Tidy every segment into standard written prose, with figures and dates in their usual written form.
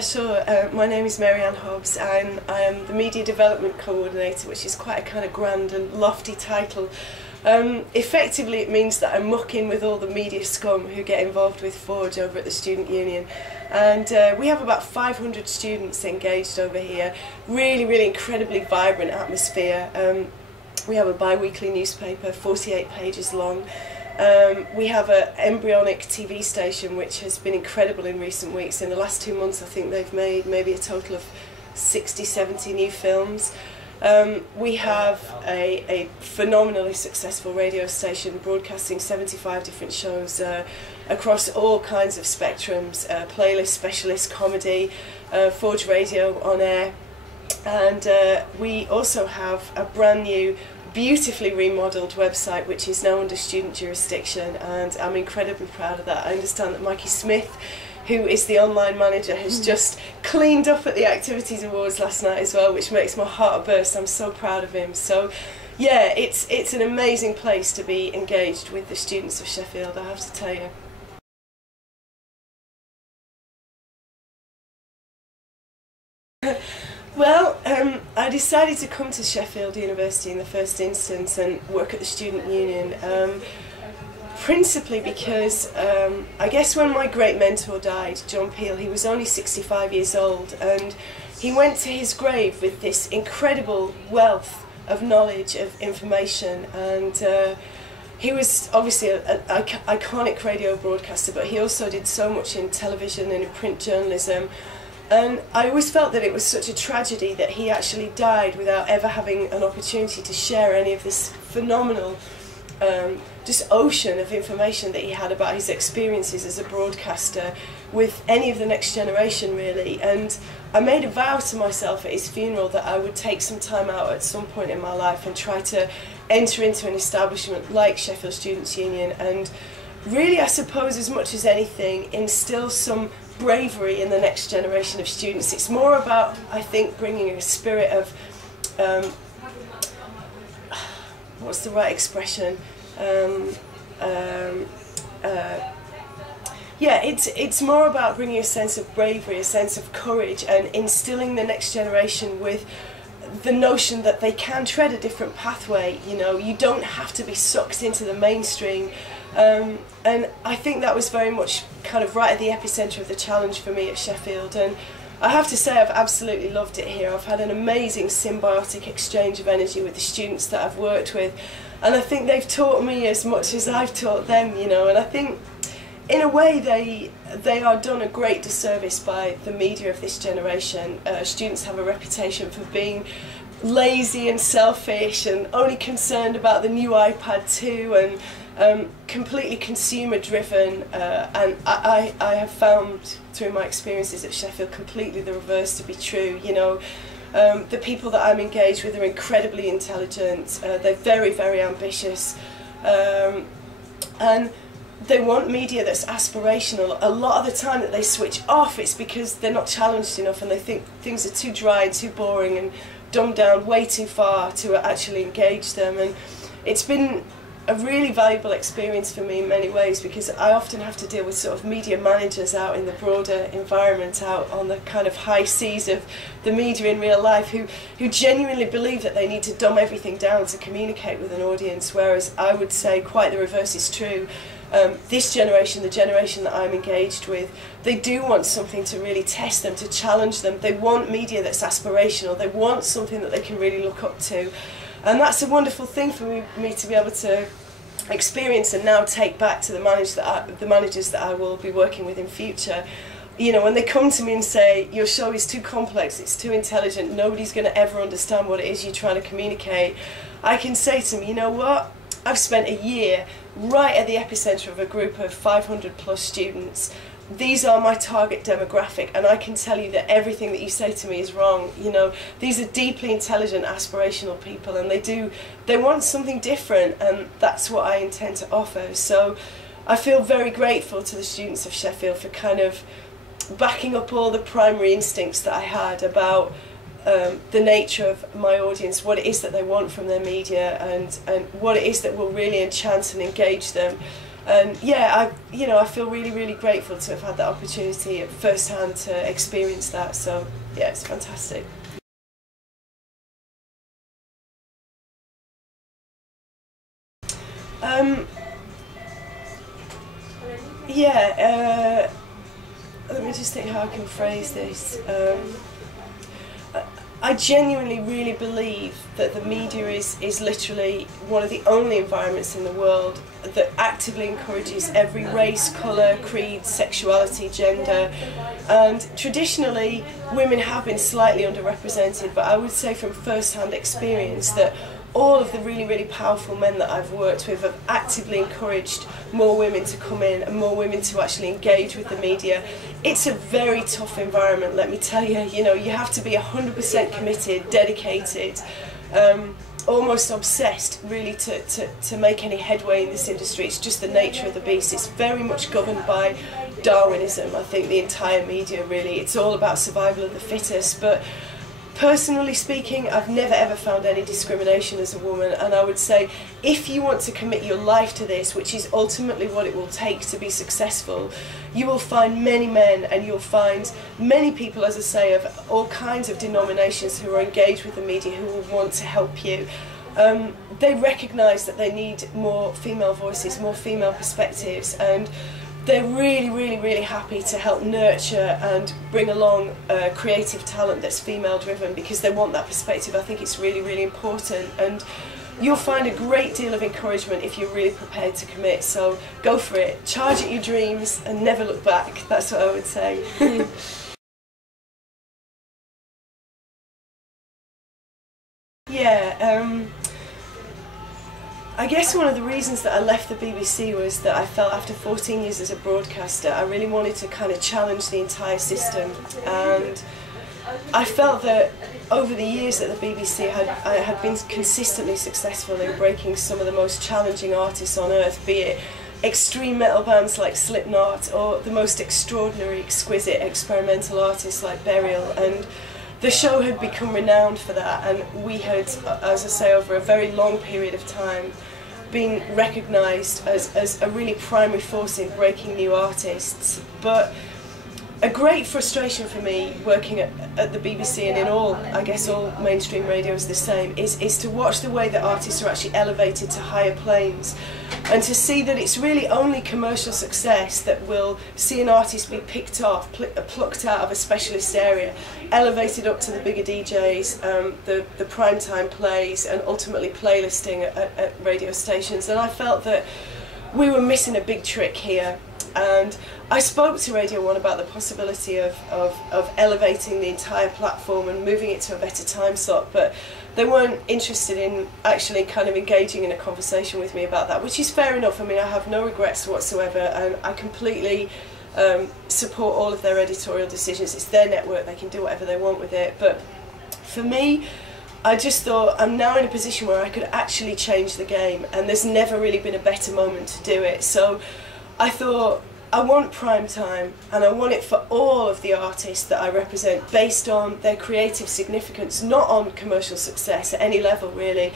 Sure, my name is Mary Anne Hobbs and I am the Media Development Coordinator, which is quite a kind of grand and lofty title. Effectively it means that I muck in with all the media scum who get involved with Forge over at the Student Union, and we have about 500 students engaged over here. Really incredibly vibrant atmosphere. We have a bi-weekly newspaper, 48 pages long. We have an embryonic TV station which has been incredible in recent weeks. In the last 2 months I think they've made maybe a total of 60-70 new films. We have a phenomenally successful radio station broadcasting 75 different shows across all kinds of spectrums, playlist, specialist, comedy, Forge Radio on air, and we also have a brand new beautifully remodelled website which is now under student jurisdiction, and I'm incredibly proud of that. I understand that Mikey Smith, who is the online manager, has just cleaned up at the Activities Awards last night as well, which makes my heart burst. I'm so proud of him. So yeah, it's an amazing place to be engaged with the students of Sheffield, I have to tell you. Well, I decided to come to Sheffield University in the first instance and work at the Student Union, principally because I guess when my great mentor died, John Peel, he was only 65 years old, and he went to his grave with this incredible wealth of knowledge, of information, and he was obviously an iconic radio broadcaster, but he also did so much in television and in print journalism. And I always felt that it was such a tragedy that he actually died without ever having an opportunity to share any of this phenomenal just ocean of information that he had about his experiences as a broadcaster with any of the next generation, really. And I made a vow to myself at his funeral that I would take some time out at some point in my life and try to enter into an establishment like Sheffield Students' Union and really, I suppose, as much as anything, instill some bravery in the next generation of students. It's more about, I think, bringing a spirit of, what's the right expression? Yeah, it's more about bringing a sense of bravery, a sense of courage, and instilling the next generation with the notion that they can tread a different pathway. You know, you don't have to be sucked into the mainstream. And I think that was very much kind of right at the epicentre of the challenge for me at Sheffield, and I have to say I've absolutely loved it here. I've had an amazing symbiotic exchange of energy with the students that I've worked with, and I think they've taught me as much as I've taught them, you know, and I think in a way they are done a great disservice by the media of this generation. Students have a reputation for being lazy and selfish and only concerned about the new iPad 2 and completely consumer driven, and I have found through my experiences at Sheffield completely the reverse to be true. You know, the people that I'm engaged with are incredibly intelligent, they're very ambitious, and they want media that's aspirational. A lot of the time that they switch off, it's because they're not challenged enough and they think things are too dry and too boring and dumbed down way too far to actually engage them. And it's been a really valuable experience for me in many ways, because I often have to deal with sort of media managers out in the broader environment, out on the kind of high seas of the media in real life, who genuinely believe that they need to dumb everything down to communicate with an audience, whereas I would say quite the reverse is true. This generation, the generation that I'm engaged with, they do want something to really test them, to challenge them. They want media that's aspirational. They want something that they can really look up to. And that's a wonderful thing for me to be able to experience and now take back to the managers that I will be working with in future. You know, when they come to me and say, your show is too complex, it's too intelligent, nobody's going to ever understand what it is you're trying to communicate, I can say to them, you know what, I've spent a year right at the epicentre of a group of 500 plus students. These are my target demographic, and I can tell you that everything that you say to me is wrong. You know, these are deeply intelligent, aspirational people, and they want something different, and that's what I intend to offer. So I feel very grateful to the students of Sheffield for kind of backing up all the primary instincts that I had about the nature of my audience, what it is that they want from their media, and what it is that will really enchant and engage them. And yeah, I feel really, really grateful to have had that opportunity firsthand to experience that. So yeah, it's fantastic. Let me just think how I can phrase this. I genuinely really believe that the media is literally one of the only environments in the world that actively encourages every race, colour, creed, sexuality, gender. And traditionally, women have been slightly underrepresented, but I would say from first-hand experience that all of the really, really powerful men that I've worked with have actively encouraged more women to come in and more women to actually engage with the media. It's a very tough environment, let me tell you. You know, you have to be 100% committed, dedicated, almost obsessed, really, to make any headway in this industry. It's just the nature of the beast. It's very much governed by Darwinism, I think, the entire media, really. It's all about survival of the fittest, but personally speaking, I've never ever found any discrimination as a woman, and I would say if you want to commit your life to this, which is ultimately what it will take to be successful, you will find many men and you'll find many people, as I say, of all kinds of denominations who are engaged with the media who will want to help you. They recognise that they need more female voices, more female perspectives, and they're really, really, really happy to help nurture and bring along creative talent that's female driven, because they want that perspective. I think it's really, really important, and you'll find a great deal of encouragement if you're really prepared to commit. So go for it, charge at your dreams and never look back. That's what I would say. Yeah, I guess one of the reasons that I left the BBC was that I felt after 14 years as a broadcaster, I really wanted to kind of challenge the entire system, and I felt that over the years at the BBC I had been consistently successful in breaking some of the most challenging artists on earth, be it extreme metal bands like Slipknot or the most extraordinary, exquisite experimental artists like Burial, and the show had become renowned for that, and we had, as I say, over a very long period of time, been recognised as a really primary force in breaking new artists. But a great frustration for me working at the BBC and in all, I guess all mainstream radio is the same, is to watch the way that artists are actually elevated to higher planes, and to see that it's really only commercial success that will see an artist be picked off, plucked out of a specialist area, elevated up to the bigger DJs, the primetime plays, and ultimately playlisting at radio stations. And I felt that we were missing a big trick here. And I spoke to Radio 1 about the possibility of elevating the entire platform and moving it to a better time slot, but they weren't interested in actually kind of engaging in a conversation with me about that, which is fair enough. I mean, I have no regrets whatsoever, and I completely support all of their editorial decisions. It's their network, they can do whatever they want with it. But for me, I just thought I'm now in a position where I could actually change the game, and there's never really been a better moment to do it. So I thought, I want prime time, and I want it for all of the artists that I represent based on their creative significance, not on commercial success at any level really.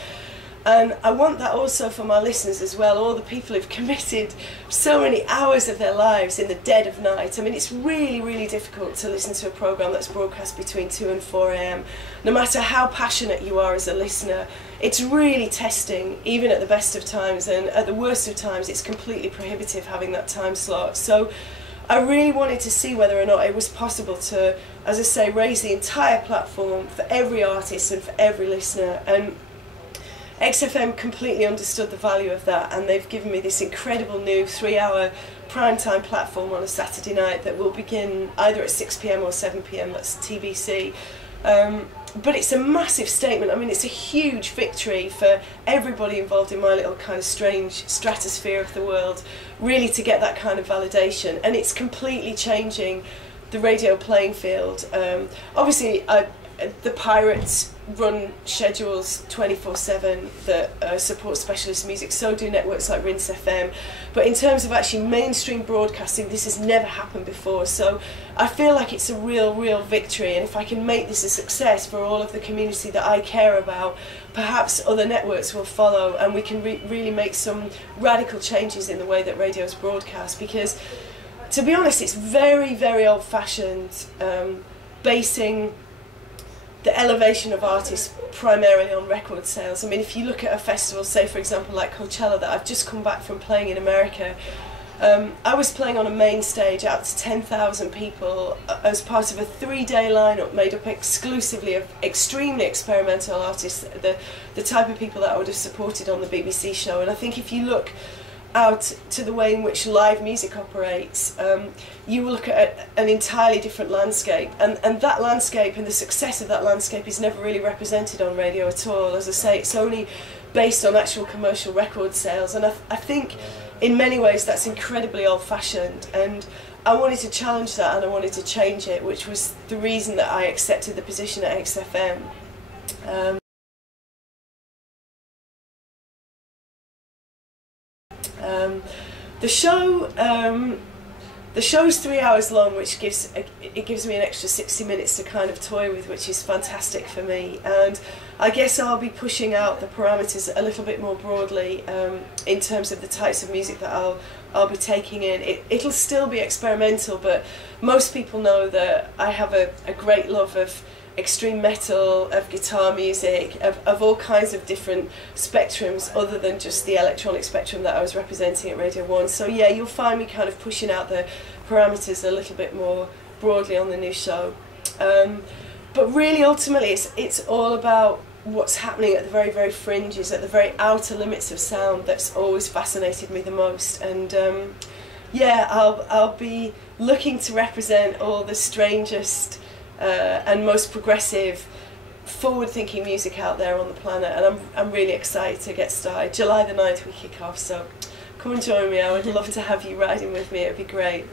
And I want that also for my listeners as well, all the people who've committed so many hours of their lives in the dead of night. I mean, it's really, really difficult to listen to a programme that's broadcast between 2 and 4 AM. No matter how passionate you are as a listener, it's really testing, even at the best of times, and at the worst of times it's completely prohibitive having that time slot. So I really wanted to see whether or not it was possible to, as I say, raise the entire platform for every artist and for every listener. And XFM completely understood the value of that, and they've given me this incredible new 3-hour primetime platform on a Saturday night that will begin either at 6 PM or 7 PM, that's TBC. But it's a massive statement. I mean, it's a huge victory for everybody involved in my little kind of strange stratosphere of the world, really, to get that kind of validation. And it's completely changing the radio playing field. Obviously, the Pirates run schedules 24/7 that support specialist music, so do networks like Rinse FM. But in terms of actually mainstream broadcasting, this has never happened before, so I feel like it's a real victory, and if I can make this a success for all of the community that I care about, perhaps other networks will follow, and we can really make some radical changes in the way that radio is broadcast, because to be honest, it's very old-fashioned, basing the elevation of artists primarily on record sales. I mean, if you look at a festival, say for example like Coachella, that I've just come back from playing in America, I was playing on a main stage out to 10,000 people as part of a 3-day lineup made up exclusively of extremely experimental artists, the type of people that I would have supported on the BBC show. And I think if you look out to the way in which live music operates, you will look at an entirely different landscape, and that landscape and the success of that landscape is never really represented on radio at all. As I say, it's only based on actual commercial record sales, and I think in many ways that's incredibly old-fashioned, and I wanted to challenge that and I wanted to change it, which was the reason that I accepted the position at XFM. The show's 3 hours long, which gives me an extra 60 minutes to kind of toy with, which is fantastic for me. And I guess I'll be pushing out the parameters a little bit more broadly in terms of the types of music that I'll be taking in. It'll still be experimental, but most people know that I have a great love of extreme metal, of guitar music, of all kinds of different spectrums other than just the electronic spectrum that I was representing at Radio 1. So yeah, you'll find me kind of pushing out the parameters a little bit more broadly on the new show. But really ultimately it's all about what's happening at the very fringes, at the very outer limits of sound. That's always fascinated me the most. And yeah, I'll be looking to represent all the strangest and most progressive, forward-thinking music out there on the planet, and I'm really excited to get started. July the 9th we kick off, so come and join me. I would love to have you riding with me, it would be great.